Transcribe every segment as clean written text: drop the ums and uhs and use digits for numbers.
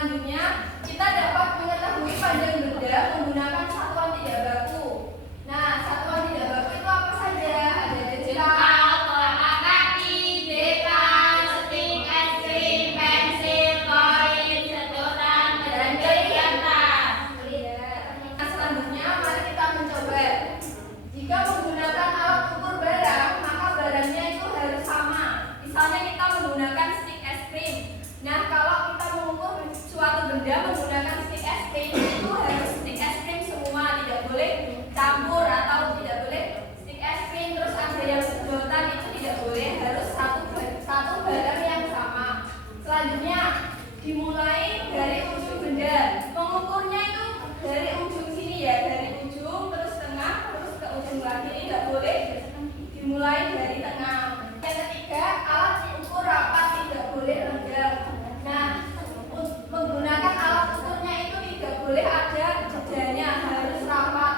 Selanjutnya, kita dapat mengetahui panjang benda menggunakan satuan tidak baku. Nah, satuan tidak baku itu apa saja? Ada jengkal, telapak kaki, peta, stik es krim, pensil, koin, sedotan, dan kelihatan. Nah, selanjutnya mari kita mencoba. Jika menggunakan alat ukur barang, maka barangnya itu harus sama. Misalnya kita menggunakan stik es krim. Nah, kalau kita mengukur suatu benda menggunakan stik es krim, itu harus stik es krim semua, tidak boleh campur atau tidak boleh stik es krim terus ada yang sedotan, itu tidak boleh, harus satu barang yang sama. Selanjutnya dimulai dari ujung benda. Mengukurnya itu dari ujung sini ya, dari ujung terus tengah terus ke ujung lagi, tidak boleh dimulai dari tengah. Yang ketiga, alat ukur rapat, tidak boleh renggang. Nah, menggunakan alat ukurnya itu tidak boleh ada jedanya, harus rapat.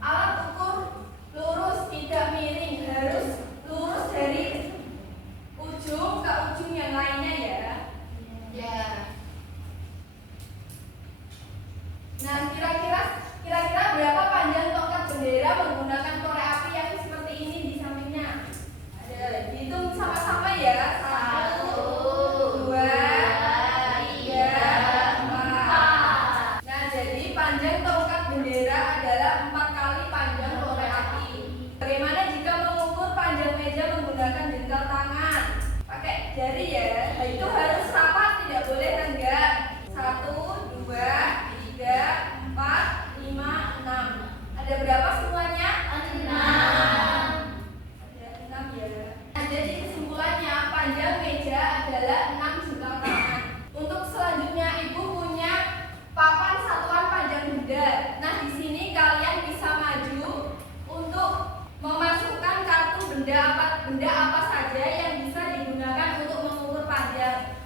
Alat ukur lurus, tidak miring, harus lurus dari ujung ke ujung yang lainnya ya. Ya. Nah, kira-kira berapa panjang tongkat bendera menggunakan korek api yang seperti ini di sampingnya? Ada, dihitung sama-sama ya. 1, 2, 3, 4. Nah, jadi panjang tongkat bendera adalah 4 kali panjang korek api. Bagaimana jika mengukur panjang meja menggunakan jengkal tangan? Pakai jari ya. Nah, itu harus rapat, tidak boleh renggang. 1, 2, 3, 4, 5, 6. Ada berapa semuanya? 6. Ada 6 ya. Nah, jadi kesimpulannya panjang meja adalah 6 jengkal tangan. Untuk selanjutnya ibu punya papan satuan panjang benda. Nah, di sini kalian bisa maju untuk memasukkan kartu benda apa saja yang bisa digunakan untuk mengukur panjang.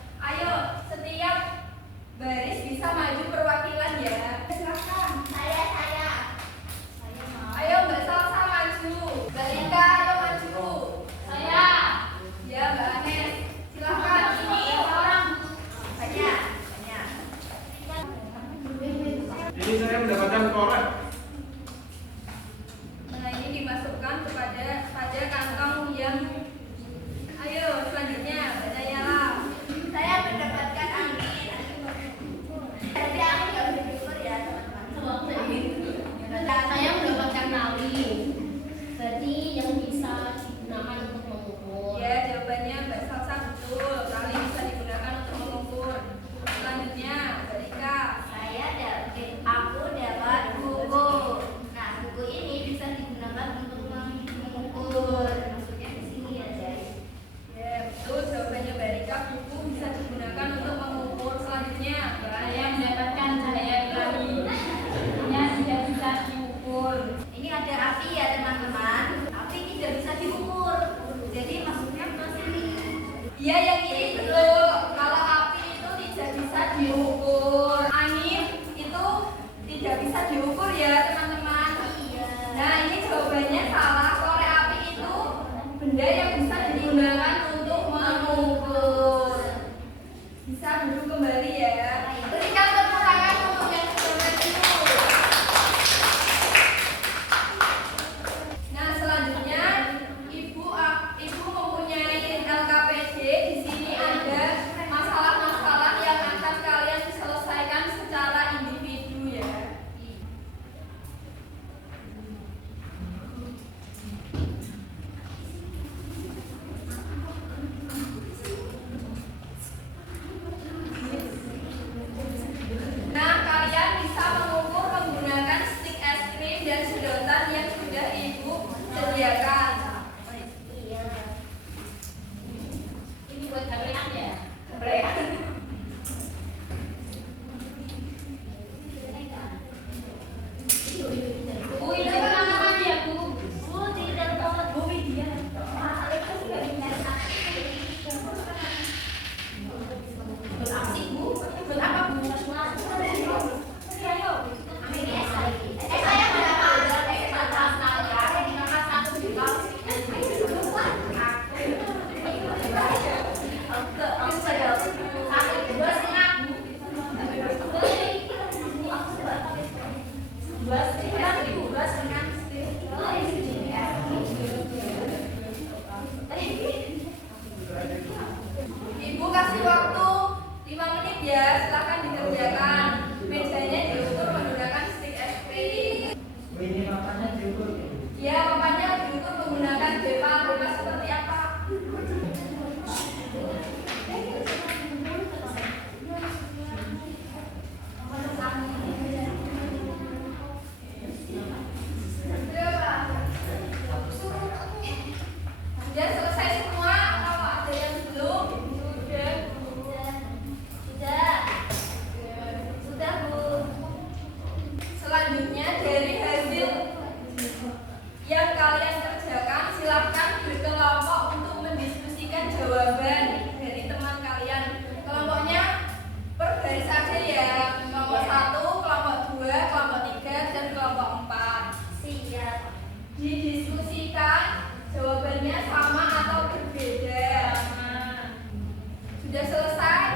Sudah selesai?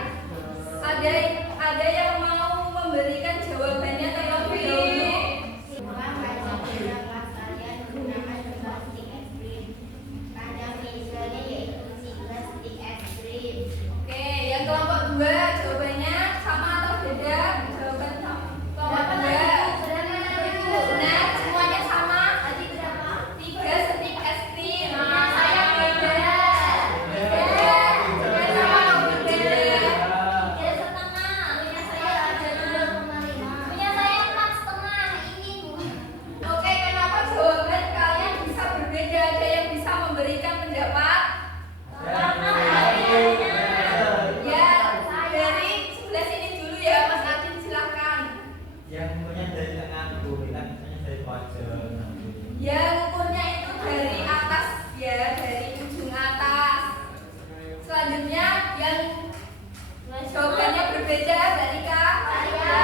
Ada yang mau memberikan jawabannya terlebih dahulu? Simpan panjang beda kelas kalian menggunakan dua stick es krim. Panjang misalnya yaitu 3 stick es krim. Oke, yang kelompok 2 jawabannya sama atau beda? Jawaban sama. Kelompok 2. Benar, semuanya sama. Tadi berapa? 3 stik es krim. Nah, saya beda. Beda. Beda sama atau beda? 3,5. Punya saya ada 2,5. Punya saya 4,5. Ini Bu. Oke, kenapa jawaban kalian bisa berbeda? Ada yang bisa memberikan pendapat? Karena hadiahnya. Ya, dari sebelah sini dulu ya, Mas Adin silahkan. Yang punya dari tengah bu, kita misalnya dari pojok. Yang ukurnya itu dari atas ya, dari ujung atas. Selanjutnya yang jawabannya berbeda, Mbak Rika. Saya.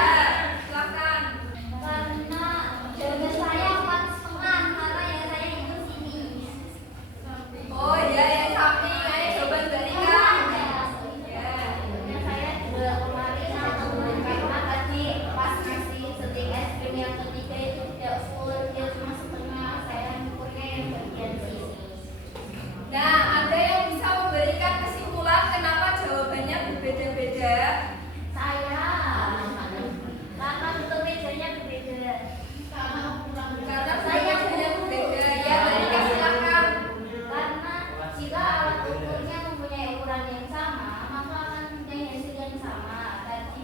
Silahkan. Karena jawaban saya 4,5. Karena yang saya itu sini. Oh ya, yang samping. Ayo jawaban Mbak Rika. Ya. Punya saya 2,5 karena tadi pas ngasih stick es krim yang ketiga itu tidak full, dia cuma setengah. Saya ukurnya yang bagian sini. Nah, ada yang bisa memberikan kesimpulan kenapa jawabannya berbeda-beda? Saya karena bentuk mejanya berbeda. Karena jawabannya berbeda. Ya, Mbak Rika silahkan. Karena jika alat ukurnya mempunyai ukuran yang sama, maka akan mempunyai hasil yang sama. Tadi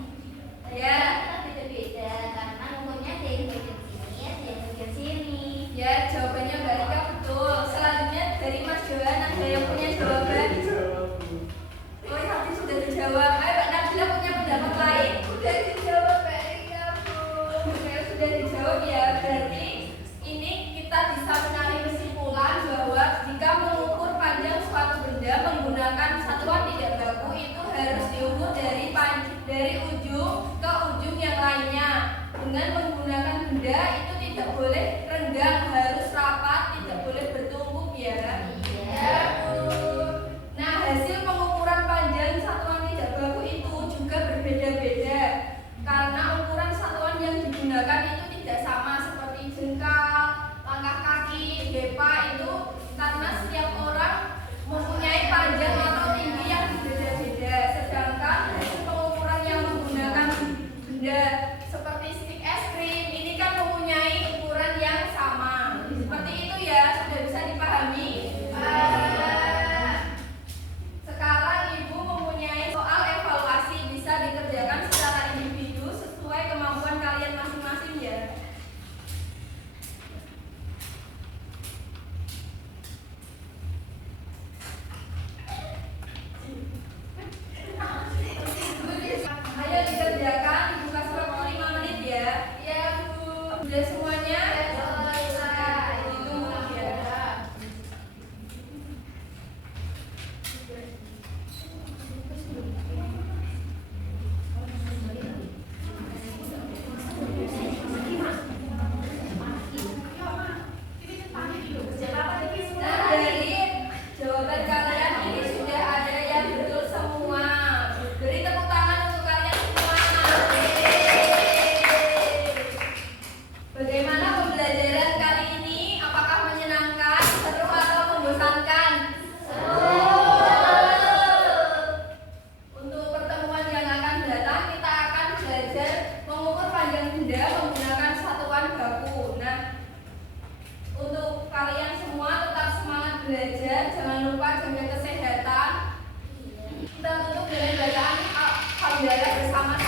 Ya. kita beda-beda karena ukurnya ada yang bagian sini, ada yang bagian sini. Ya, jawabannya Mbak Rika betul. Selanjutnya dari Mas Johan, ada yang punya jawaban? Oh, tadi sudah dijawab. Ayo Mbak Nabila punya pendapat lain? Sudah dijawab Mbak Rika, Bu. Oke, sudah dijawab ya. Berarti ini kita bisa menarik kesimpulan bahwa jika mengukur panjang suatu benda menggunakan satuan tidak baku itu harus diukur dari ujung ke ujung yang lainnya. Dengan menggunakan benda itu tidak boleh renggang, harus rapat, tidak boleh bertumpuk ya. Ya, Bu. Nah, hasil pengukuran panjang satuan tidak baku itu juga berbeda-beda karena ukuran satuan yang digunakan itu tidak sama seperti jengkal, langkah kaki, gepa itu karena setiap orang mempunyai panjang atau tinggi yang berbeda-beda. Sedangkan hasil pengukuran yang menggunakan benda seperti stick es krim ini kan mempunyai ukuran yang sama. Seperti itu ya, sudah bisa dipahami? Sekarang Ibu mempunyai soal evaluasi bisa dikerjakan secara individu sesuai kemampuan kalian masing-masing ya. Ayo dikerjakan, Ibu kasih waktu 5 menit ya. Iya Bu. Sudah semuanya? Selesai. Ditunggu ya. Nah, dari jawaban kalian ini sudah ada yang betul semua. Beri tepuk tangan untuk kalian semua. Bagaimana pembelajaran kali ini? Apakah menyenangkan, seru atau membosankan? Untuk pertemuan yang akan datang kita akan belajar mengukur panjang benda menggunakan satuan baku. Nah, untuk kalian semua tetap semangat belajar, jangan lupa jaga kesehatan. Kita tutup dengan bacaan hamdalah bersama